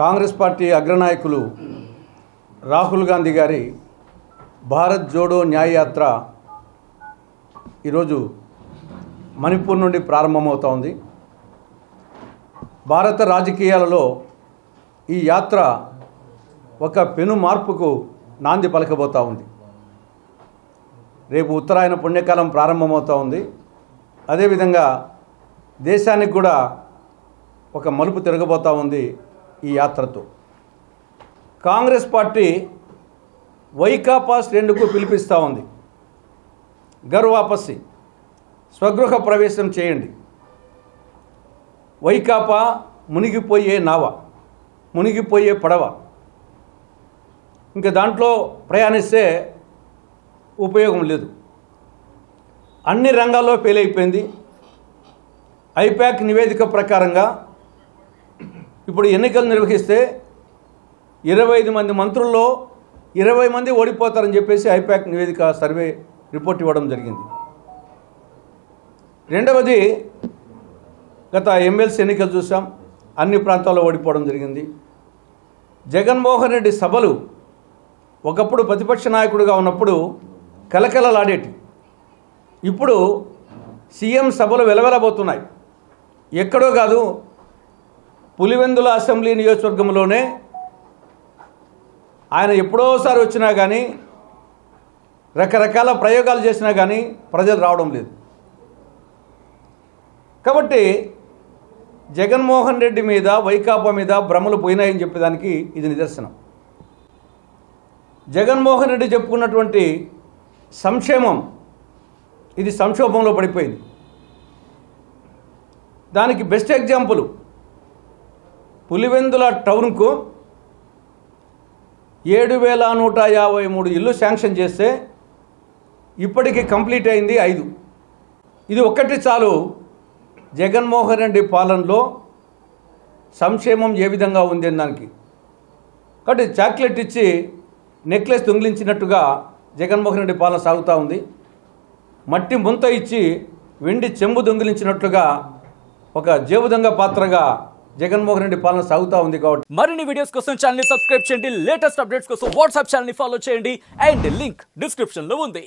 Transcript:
Congress party అగ్రనాయకులు Rahul Gandhi గారి భారత్ జోడో న్యాయ యాత్ర ఈరోజు మణిపూర్ నుండి ప్రారంభమవుతా ఉంది. భారత రాజకీయాలలో ఈ యాత్ర ఒక పెను మార్పుకు నాంది పలకబోతూ ఉంది. రేపు ఉత్తరాయణ పుణ్యకాలం ప్రారంభమవుతూ ఉంది. అదేవిధంగా దేశానికి కూడా ఒక మలుపు తిరగబోతూ ఉంది ఈ యాత్రతో. కాంగ్రెస్ పార్టీ వైకాపా శ్రేణులకు పిలిపిస్తూ ఉంది. ఘర్ వాపసి, స్వగృహ ప్రవేశం చేయండి. వైకాపా మునిగిపోయే నావ, మునిగిపోయే పడవ. ఇంకా దాంట్లో ప్రయాణిస్తే ఉపయోగం లేదు. అన్ని రంగాల్లో ఫెయిల్ అయిపోయింది. ఐపాక్ నివేదిక ప్రకారంగా ఇప్పుడు ఎన్నికలు నిర్వహిస్తే 25 మంది మంత్రుల్లో 20 మంది ఓడిపోతారని చెప్పేసి ఐపాక్ నివేదిక సర్వే రిపోర్ట్ ఇవ్వడం జరిగింది. రెండవది, గత ఎమ్మెల్సీ ఎన్నికలు చూసాం, అన్ని ప్రాంతాల్లో ఓడిపోవడం జరిగింది. జగన్మోహన్ రెడ్డి సభలు ఒకప్పుడు ప్రతిపక్ష నాయకుడిగా ఉన్నప్పుడు కలకలలాడేటి. ఇప్పుడు సీఎం సభలు వెలవెలబోతున్నాయి. ఎక్కడో కాదు, పులివెందుల అసెంబ్లీ నియోజకవర్గంలోనే ఆయన ఎప్పుడోసారి వచ్చినా కానీ, రకరకాల ప్రయోగాలు చేసినా కానీ ప్రజలు రావడం లేదు. కాబట్టి జగన్మోహన్ రెడ్డి మీద, వైకాపా మీద భ్రమలు పోయినాయని చెప్పేదానికి ఇది నిదర్శనం. జగన్మోహన్ రెడ్డి చెప్పుకున్నటువంటి సంక్షేమం ఇది సంక్షోభంలో పడిపోయింది. దానికి బెస్ట్ ఎగ్జాంపుల్ పులివెందుల టౌన్కు 7,153 ఇల్లు శాంక్షన్ చేస్తే ఇప్పటికీ కంప్లీట్ అయింది 5. ఇది ఒక్కటి చాలు జగన్మోహన్ రెడ్డి పాలనలో సంక్షేమం ఏ విధంగా ఉంది అని దానికి. కాబట్టి చాక్లెట్ ఇచ్చి నెక్లెస్ దొంగిలించినట్టుగా జగన్మోహన్ రెడ్డి పాలన సాగుతూ ఉంది. మట్టి ముంత ఇచ్చి వెండి చెంబు దొంగిలించినట్లుగా ఒక జేబుదొంగ పాత్రగా జగన్మోహన్ రెడ్డి పాలన సాగుతూ ఉంది. కాబట్టి మరిన్ని వీడియోస్ కోసం ఛానల్ ని సబ్స్క్రైబ్ చేయండి. లేటెస్ట్ అప్డేట్స్ కోసం వాట్సాప్ ఛానల్ ని ఫాలో చేయండి. అండ్ లింక్ డిస్క్రిప్షన్ లో ఉంది.